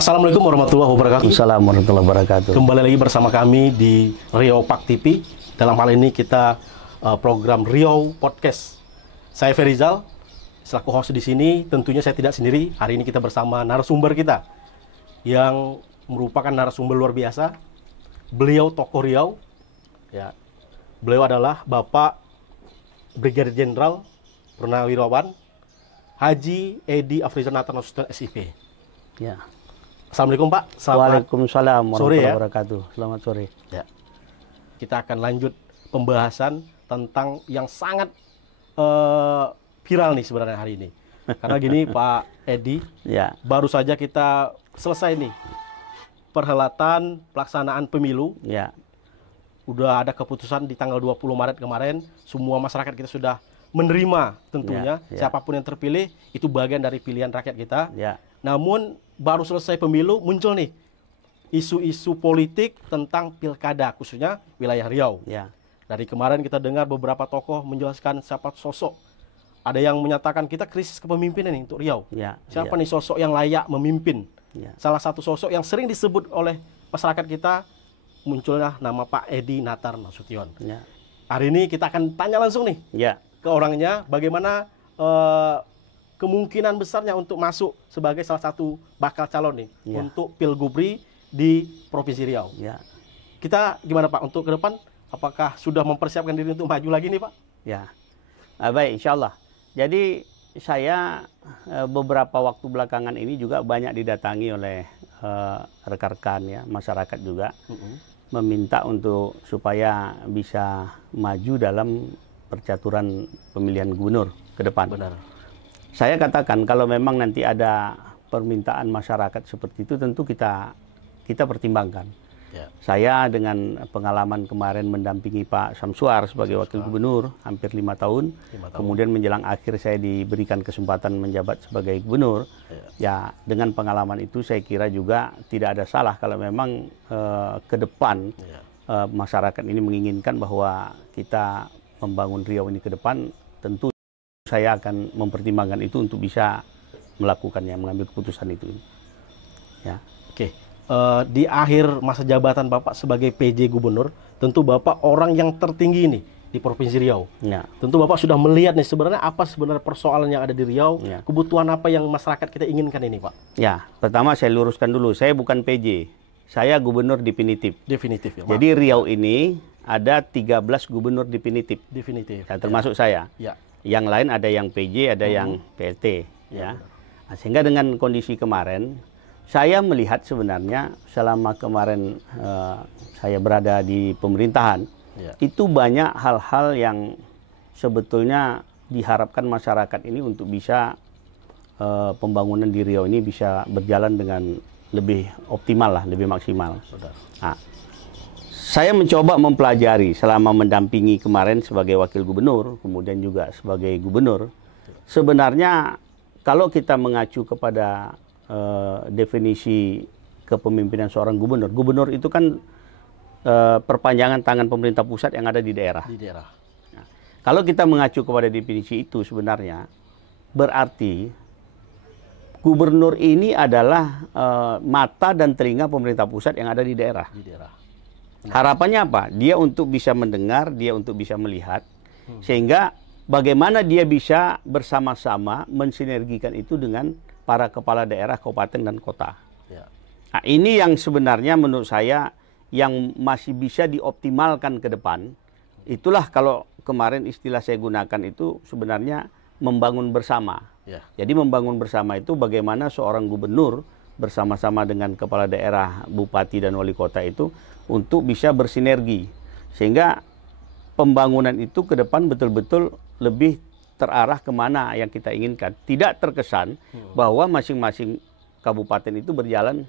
Assalamualaikum warahmatullahi wabarakatuh. Assalamualaikum warahmatullahi wabarakatuh. Kembali lagi bersama kami di Riau Pak TV. Dalam hal ini kita program Riau Podcast. Saya Ferizal, selaku host di sini. Tentunya saya tidak sendiri. Hari ini kita bersama narasumber kita yang merupakan narasumber luar biasa. Beliau tokoh Riau. Ya, beliau adalah Bapak Brigadir Jenderal Purnawirawan Haji Edi Afrizal Natar Nasution SIP. Ya. Assalamualaikum Pak. Waalaikumsalam warahmatullahi ya. wabarakatuh. Selamat sore. Ya. Kita akan lanjut pembahasan tentang yang sangat viral nih sebenarnya hari ini. Karena gini Pak Edi, Ya. baru saja kita selesai nih perhelatan pelaksanaan pemilu. Ya. Udah ada keputusan di tanggal 20 Maret kemarin. Semua masyarakat kita sudah menerima tentunya. Ya. Siapapun yang terpilih itu bagian dari pilihan rakyat kita. Ya. Namun baru selesai pemilu muncul nih isu-isu politik tentang pilkada khususnya wilayah Riau. Ya. Dari kemarin kita dengar beberapa tokoh menjelaskan siapa sosok. Ada yang menyatakan kita krisis kepemimpinan nih untuk Riau. Ya. Siapa nih sosok yang layak memimpin? Ya. Salah satu sosok yang sering disebut oleh masyarakat kita munculnya nama Pak Edi Natar Nasution. Ya. Hari ini kita akan tanya langsung nih Ya. ke orangnya bagaimana kemungkinan besarnya untuk masuk sebagai salah satu bakal calon nih Ya. untuk Pilgubri di Provinsi Riau. Ya. Kita gimana Pak untuk ke depan? Apakah sudah mempersiapkan diri untuk maju lagi nih Pak? Ya. Baik, insya Allah. Jadi saya beberapa waktu belakangan ini juga banyak didatangi oleh rekan-rekan ya, masyarakat juga meminta untuk supaya bisa maju dalam percaturan pemilihan gubernur ke depan. Benar. Saya katakan kalau memang nanti ada permintaan masyarakat seperti itu tentu kita pertimbangkan. Ya. Saya dengan pengalaman kemarin mendampingi Pak Samsuar sebagai wakil gubernur hampir 5 tahun. 5 tahun. Kemudian menjelang akhir saya diberikan kesempatan menjabat sebagai gubernur. Ya, dengan pengalaman itu saya kira juga tidak ada salah kalau memang ke depan masyarakat ini menginginkan bahwa kita membangun Riau ini ke depan, tentu saya akan mempertimbangkan itu untuk bisa melakukannya, mengambil keputusan itu. Ya. Oke. Di akhir masa jabatan Bapak sebagai PJ Gubernur, tentu Bapak orang yang tertinggi nih di Provinsi Riau. Ya. Tentu Bapak sudah melihat nih sebenarnya apa sebenarnya persoalan yang ada di Riau, Ya. kebutuhan apa yang masyarakat kita inginkan ini Pak? Ya, pertama saya luruskan dulu, saya bukan PJ, saya gubernur definitif. Definitif ya Pak? Jadi Riau ini ada 13 gubernur definitif, Definitif. ya, termasuk saya. Ya. Yang lain ada yang PJ, ada yang PLT. Ya. Nah, sehingga dengan kondisi kemarin, saya melihat sebenarnya selama kemarin saya berada di pemerintahan, itu banyak hal-hal yang sebetulnya diharapkan masyarakat ini untuk bisa pembangunan di Riau ini bisa berjalan dengan lebih optimal lah, lebih maksimal. Nah, saya mencoba mempelajari selama mendampingi kemarin sebagai wakil gubernur, kemudian juga sebagai gubernur. Sebenarnya kalau kita mengacu kepada definisi kepemimpinan seorang gubernur, gubernur itu kan perpanjangan tangan pemerintah pusat yang ada di daerah. Di daerah. Nah, kalau kita mengacu kepada definisi itu sebenarnya berarti gubernur ini adalah mata dan telinga pemerintah pusat yang ada di daerah. Di daerah. Harapannya apa? Dia untuk bisa mendengar, dia untuk bisa melihat, sehingga bagaimana dia bisa bersama-sama mensinergikan itu dengan para kepala daerah, kabupaten, dan kota. Ya. Nah, ini yang sebenarnya menurut saya yang masih bisa dioptimalkan ke depan. Itulah kalau kemarin istilah saya gunakan itu sebenarnya membangun bersama. Ya. Jadi membangun bersama itu bagaimana seorang gubernur bersama-sama dengan kepala daerah, bupati, dan wali kota itu untuk bisa bersinergi. Sehingga pembangunan itu ke depan betul-betul lebih terarah kemana yang kita inginkan. Tidak terkesan bahwa masing-masing kabupaten itu berjalan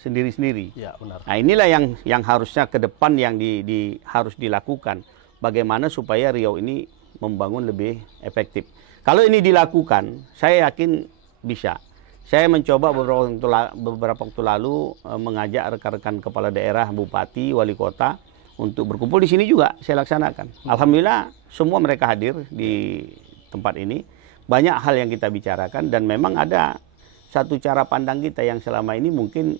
sendiri-sendiri. Ya, benar. Nah, inilah yang harusnya ke depan yang harus dilakukan. Bagaimana supaya Riau ini membangun lebih efektif. Kalau ini dilakukan, saya yakin bisa. Saya mencoba beberapa waktu lalu mengajak rekan-rekan kepala daerah, bupati, wali kota untuk berkumpul di sini juga saya laksanakan. Alhamdulillah semua mereka hadir di tempat ini. Banyak hal yang kita bicarakan dan memang ada satu cara pandang kita yang selama ini mungkin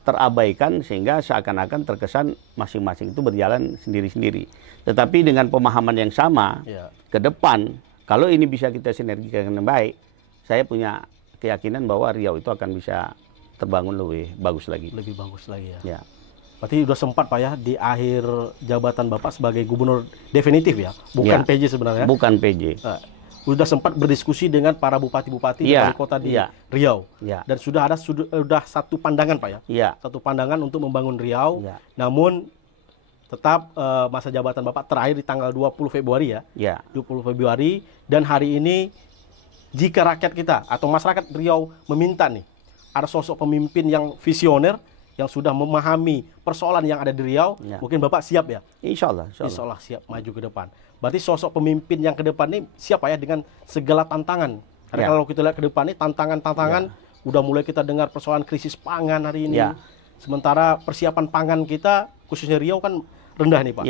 terabaikan sehingga seakan-akan terkesan masing-masing itu berjalan sendiri-sendiri. Tetapi dengan pemahaman yang sama, ke depan, kalau ini bisa kita sinergikan dengan baik, saya punya keyakinan bahwa Riau itu akan bisa terbangun lebih bagus lagi. Lebih bagus lagi ya. Ya. Berarti udah sempat Pak ya di akhir jabatan Bapak sebagai gubernur definitif ya, bukan Ya. PJ sebenarnya. Bukan PJ. Udah sempat berdiskusi dengan para bupati-bupati dan wali kota di Riau. Ya. Dan sudah satu pandangan Pak ya. Ya. Satu pandangan untuk membangun Riau. Ya. Namun tetap masa jabatan Bapak terakhir di tanggal 20 Februari ya. Ya. 20 Februari dan hari ini jika rakyat kita atau masyarakat Riau meminta nih ada sosok pemimpin yang visioner yang sudah memahami persoalan yang ada di Riau, mungkin Bapak siap ya? Insya Allah. Insya Allah siap maju ke depan. Berarti sosok pemimpin yang ke depan ini siap ya dengan segala tantangan. Karena kalau kita lihat ke depan ini tantangan-tantangan, udah mulai kita dengar persoalan krisis pangan hari ini. Sementara persiapan pangan kita, khususnya Riau kan rendah nih Pak.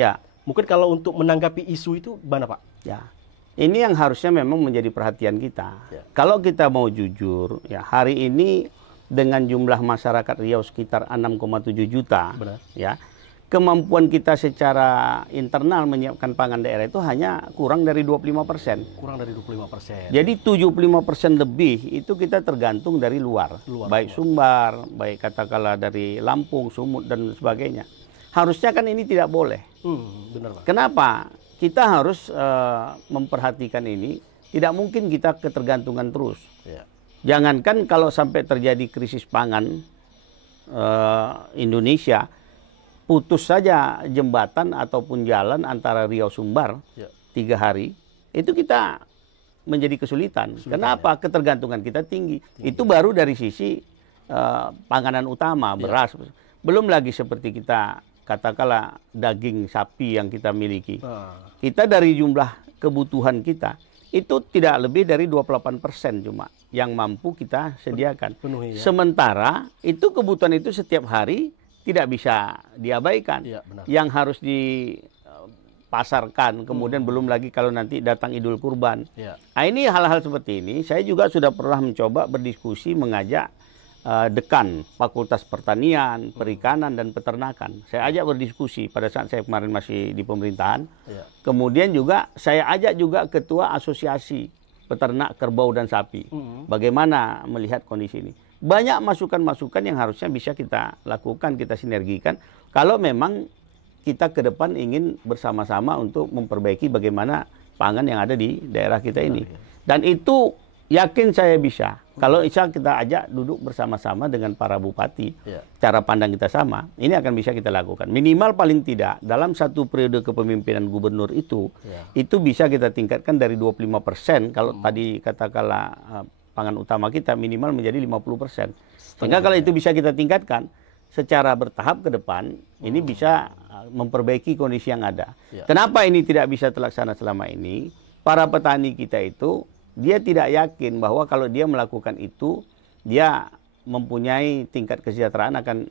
Mungkin kalau untuk menanggapi isu itu gimana Pak? Ya. Ini yang harusnya memang menjadi perhatian kita. Kalau kita mau jujur, ya hari ini dengan jumlah masyarakat Riau sekitar 6,7 juta, ya kemampuan kita secara internal menyiapkan pangan daerah itu hanya kurang dari 25%. Kurang dari 25%. Jadi 75% lebih itu kita tergantung dari luar. Baik Sumbar, baik katakanlah dari Lampung, Sumut dan sebagainya. Harusnya kan ini tidak boleh. Benar Pak. Kenapa? Kita harus memperhatikan ini. Tidak mungkin kita ketergantungan terus. Jangankan kalau sampai terjadi krisis pangan Indonesia, putus saja jembatan ataupun jalan antara Riau Sumbar 3 hari, itu kita menjadi kesulitan. Kenapa? Ketergantungan kita tinggi. Itu baru dari sisi panganan utama, beras. Belum lagi seperti kita katakanlah daging sapi yang kita miliki. Kita dari jumlah kebutuhan kita, itu tidak lebih dari 28% cuma yang mampu kita sediakan. Penuhi, ya? Sementara itu kebutuhan itu setiap hari tidak bisa diabaikan. Yang harus dipasarkan, kemudian belum lagi kalau nanti datang Idul Kurban. Nah, ini hal-hal seperti ini, saya juga sudah pernah mencoba berdiskusi mengajak dekan Fakultas Pertanian, Perikanan, dan Peternakan. Saya ajak berdiskusi pada saat saya kemarin masih di pemerintahan. Kemudian juga saya ajak juga Ketua Asosiasi Peternak Kerbau dan Sapi. Bagaimana melihat kondisi ini. Banyak masukan-masukan yang harusnya bisa kita lakukan, kita sinergikan. Kalau memang kita ke depan ingin bersama-sama untuk memperbaiki bagaimana pangan yang ada di daerah kita ini. Dan itu yakin saya bisa. Kalau insya kita ajak duduk bersama-sama dengan para bupati, cara pandang kita sama, ini akan bisa kita lakukan. Minimal paling tidak dalam satu periode kepemimpinan gubernur itu bisa kita tingkatkan dari 25%. Kalau tadi katakanlah pangan utama kita minimal menjadi 50%. Sehingga kalau itu bisa kita tingkatkan secara bertahap ke depan, ini bisa memperbaiki kondisi yang ada. Kenapa ini tidak bisa terlaksana selama ini? Para petani kita itu dia tidak yakin bahwa kalau dia melakukan itu, dia mempunyai tingkat kesejahteraan akan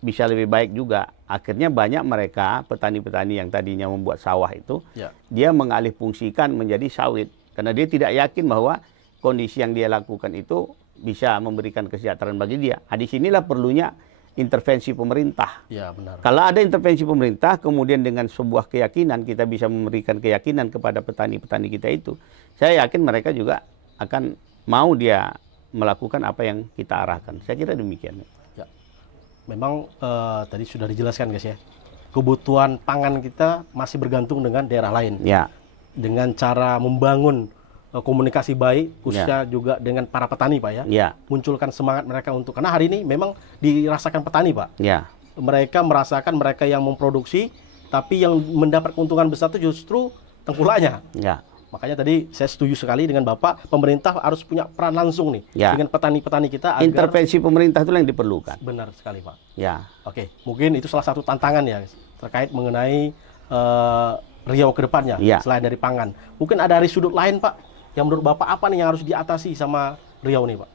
bisa lebih baik juga. Akhirnya banyak mereka, petani-petani yang tadinya membuat sawah itu, dia mengalih fungsikan menjadi sawit. Karena dia tidak yakin bahwa kondisi yang dia lakukan itu bisa memberikan kesejahteraan bagi dia. Nah, di sinilah perlunya intervensi pemerintah. Kalau ada intervensi pemerintah, kemudian dengan sebuah keyakinan kita bisa memberikan keyakinan kepada petani-petani kita itu, saya yakin mereka juga akan mau dia melakukan apa yang kita arahkan. Saya kira demikian. Memang tadi sudah dijelaskan guys ya, kebutuhan pangan kita masih bergantung dengan daerah lain. Dengan cara membangun komunikasi baik, khususnya juga dengan para petani Pak ya. Munculkan semangat mereka untuk, karena hari ini memang dirasakan petani Pak. Mereka merasakan mereka yang memproduksi, tapi yang mendapat keuntungan besar itu justru tengkulaknya. Makanya tadi saya setuju sekali dengan Bapak, pemerintah harus punya peran langsung nih dengan petani-petani kita. Agar intervensi pemerintah itu yang diperlukan. Benar sekali Pak. Oke, mungkin itu salah satu tantangan ya terkait mengenai Riau ke depannya selain dari pangan. Mungkin ada dari sudut lain Pak, yang menurut Bapak apa nih yang harus diatasi sama Riau nih Pak?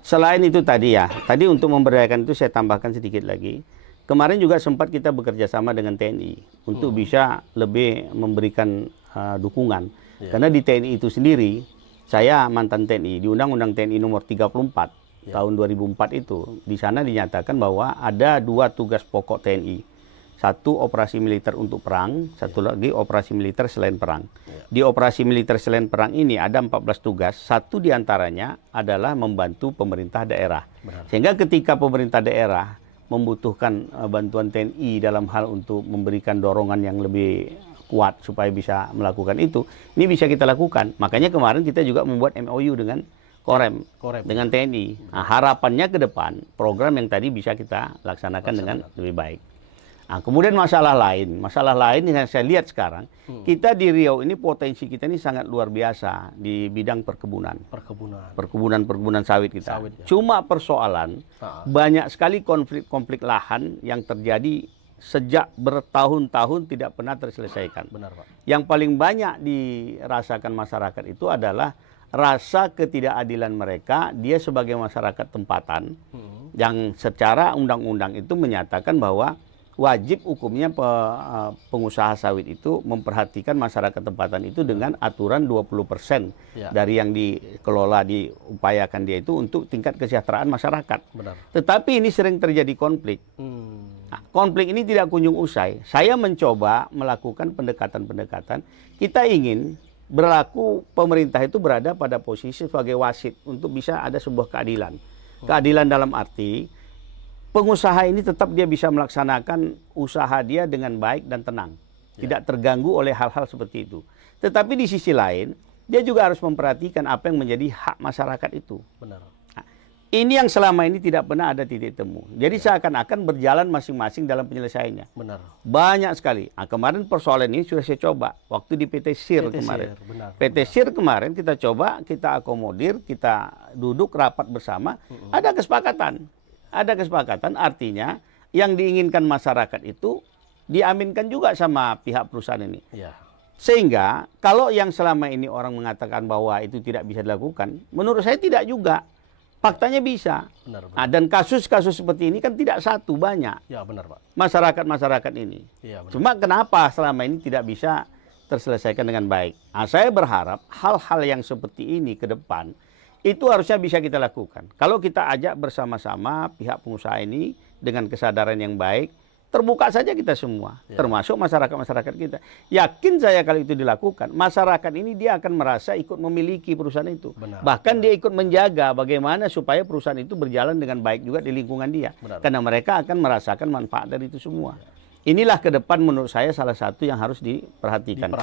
Selain itu tadi tadi untuk memberdayakan itu saya tambahkan sedikit lagi. Kemarin juga sempat kita bekerja sama dengan TNI untuk bisa lebih memberikan dukungan. Karena di TNI itu sendiri Saya mantan TNI, di Undang-Undang TNI nomor 34 tahun 2004 itu, di sana dinyatakan bahwa ada 2 tugas pokok TNI. Satu operasi militer untuk perang, satu lagi operasi militer selain perang. Di operasi militer selain perang ini ada 14 tugas, satu diantaranya adalah membantu pemerintah daerah. Benar. Sehingga ketika pemerintah daerah membutuhkan bantuan TNI dalam hal untuk memberikan dorongan yang lebih kuat supaya bisa melakukan itu, ini bisa kita lakukan. Makanya kemarin kita juga membuat MOU dengan Korem. Dengan TNI. Nah, harapannya ke depan program yang tadi bisa kita laksanakan dengan lebih baik. Nah, kemudian masalah lain yang saya lihat sekarang, kita di Riau ini potensi kita ini sangat luar biasa di bidang perkebunan sawit kita. Cuma persoalan banyak sekali konflik lahan yang terjadi sejak bertahun-tahun tidak pernah terselesaikan. Benar, Pak. Yang paling banyak dirasakan masyarakat itu adalah rasa ketidakadilan mereka, dia sebagai masyarakat tempatan yang secara undang-undang itu menyatakan bahwa wajib hukumnya pengusaha sawit itu memperhatikan masyarakat tempatan itu dengan aturan 20% dari yang dikelola, diupayakan dia itu untuk tingkat kesejahteraan masyarakat. Benar. Tetapi ini sering terjadi konflik. Nah, konflik ini tidak kunjung usai. Saya mencoba melakukan pendekatan-pendekatan. Kita ingin berlaku pemerintah itu berada pada posisi sebagai wasit untuk bisa ada sebuah keadilan. Keadilan dalam arti pengusaha ini tetap dia bisa melaksanakan usaha dia dengan baik dan tenang. Tidak terganggu oleh hal-hal seperti itu. Tetapi di sisi lain, dia juga harus memperhatikan apa yang menjadi hak masyarakat itu. Benar. Nah, ini yang selama ini tidak pernah ada titik temu. Jadi seakan-akan berjalan masing-masing dalam penyelesaiannya. Benar. Banyak sekali. Nah, kemarin persoalan ini sudah saya coba waktu di PT SIR kemarin. PT SIR kemarin kita coba, kita akomodir, kita duduk rapat bersama, ada kesepakatan. Ada kesepakatan, artinya yang diinginkan masyarakat itu diaminkan juga sama pihak perusahaan ini. Ya. Sehingga kalau yang selama ini orang mengatakan bahwa itu tidak bisa dilakukan, menurut saya tidak juga. Faktanya bisa. Benar, benar. Nah, dan kasus-kasus seperti ini kan tidak satu, banyak. Ya, benar, Pak. Masyarakat-masyarakat ini. Ya, benar. Cuma kenapa selama ini tidak bisa terselesaikan dengan baik? Nah, saya berharap hal-hal yang seperti ini ke depan itu harusnya bisa kita lakukan. Kalau kita ajak bersama-sama pihak pengusaha ini dengan kesadaran yang baik, terbuka saja kita semua, termasuk masyarakat-masyarakat kita. Yakin saya kalau itu dilakukan, masyarakat ini dia akan merasa ikut memiliki perusahaan itu. Benar. Bahkan dia ikut menjaga bagaimana supaya perusahaan itu berjalan dengan baik juga di lingkungan dia. Benar. Karena mereka akan merasakan manfaat dari itu semua. Inilah ke depan menurut saya salah satu yang harus diperhatikan.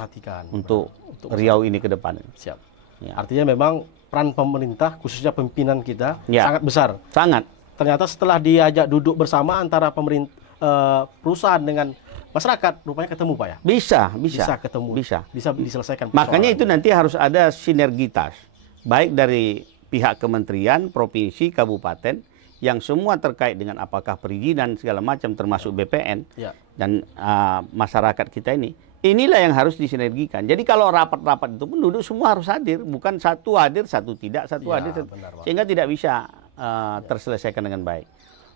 Untuk Riau ini ke depan. Siap. Ya. Artinya memang peran pemerintah, khususnya pimpinan kita, sangat besar. Sangat. Ternyata setelah diajak duduk bersama antara pemerintah, perusahaan dengan masyarakat, rupanya ketemu, Pak ya? Bisa ketemu. Bisa diselesaikan. Makanya itu nanti harus ada sinergitas. Baik dari pihak kementerian, provinsi, kabupaten, yang semua terkait dengan apakah perizinan segala macam termasuk BPN dan masyarakat kita ini. Inilah yang harus disinergikan. Jadi kalau rapat-rapat itu penduduk semua harus hadir, bukan satu hadir, satu tidak, satu hadir, benar, sehingga tidak bisa terselesaikan dengan baik.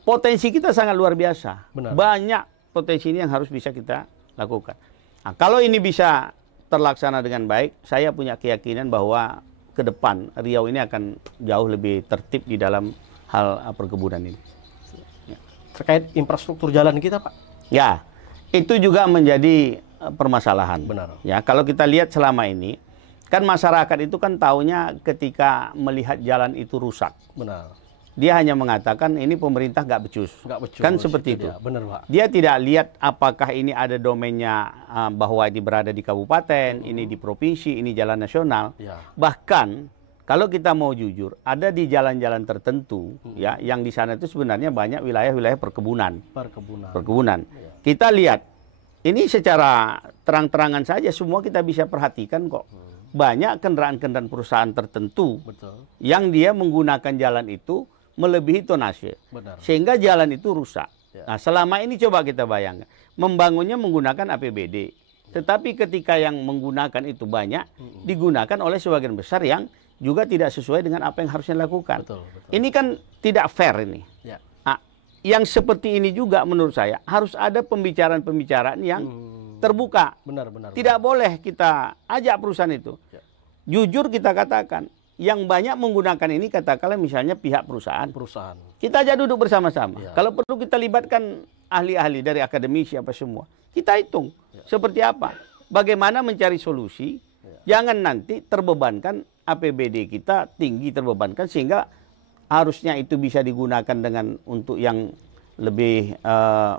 Potensi kita sangat luar biasa. Benar. Banyak potensi ini yang harus bisa kita lakukan. Nah, kalau ini bisa terlaksana dengan baik, saya punya keyakinan bahwa ke depan Riau ini akan jauh lebih tertib di dalam hal perkebunan ini. Terkait infrastruktur jalan kita, Pak? Ya, itu juga menjadi permasalahan. Benar. Ya, kalau kita lihat selama ini, kan masyarakat itu kan taunya ketika melihat jalan itu rusak. Benar. Dia hanya mengatakan ini pemerintah nggak becus. Kan seperti itu. Benar, Pak. Dia tidak lihat apakah ini ada domainnya bahwa ini berada di kabupaten, ini di provinsi, ini jalan nasional. Bahkan kalau kita mau jujur, ada di jalan-jalan tertentu ya yang di sana itu sebenarnya banyak wilayah-wilayah perkebunan. Kita lihat ini secara terang-terangan saja semua kita bisa perhatikan kok. Banyak kendaraan-kendaraan perusahaan tertentu yang dia menggunakan jalan itu melebihi tonase. Sehingga jalan itu rusak. Nah, selama ini coba kita bayangkan. Membangunnya menggunakan APBD. Tetapi ketika yang menggunakan itu banyak, digunakan oleh sebagian besar yang juga tidak sesuai dengan apa yang harusnya dilakukan. Ini kan tidak fair ini. Nah, yang seperti ini juga menurut saya harus ada pembicaraan-pembicaraan yang terbuka. Tidak boleh kita ajak perusahaan itu. jujur kita katakan, yang banyak menggunakan ini katakanlah misalnya pihak perusahaan. Kita aja duduk bersama-sama. Ya. Kalau perlu kita libatkan ahli-ahli dari akademisi apa semua. Kita hitung seperti apa. Bagaimana mencari solusi. Jangan nanti terbebankan APBD kita tinggi terbebankan sehingga harusnya itu bisa digunakan dengan untuk yang lebih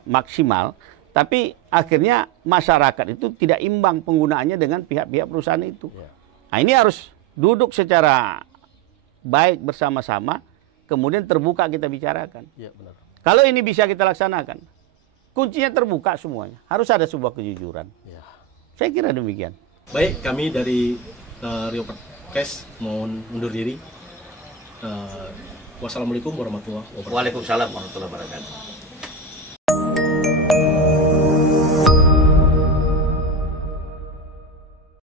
maksimal. Tapi akhirnya masyarakat itu tidak imbang penggunaannya dengan pihak-pihak perusahaan itu. Nah ini harus duduk secara baik bersama-sama, kemudian terbuka kita bicarakan. Ya, benar. Kalau ini bisa kita laksanakan, kuncinya terbuka semuanya. Harus ada sebuah kejujuran. Ya. Saya kira demikian. Baik, kami dari Rio Podcast mohon undur diri. Wassalamualaikum warahmatullahi wabarakatuh. Waalaikumsalam warahmatullahi wabarakatuh.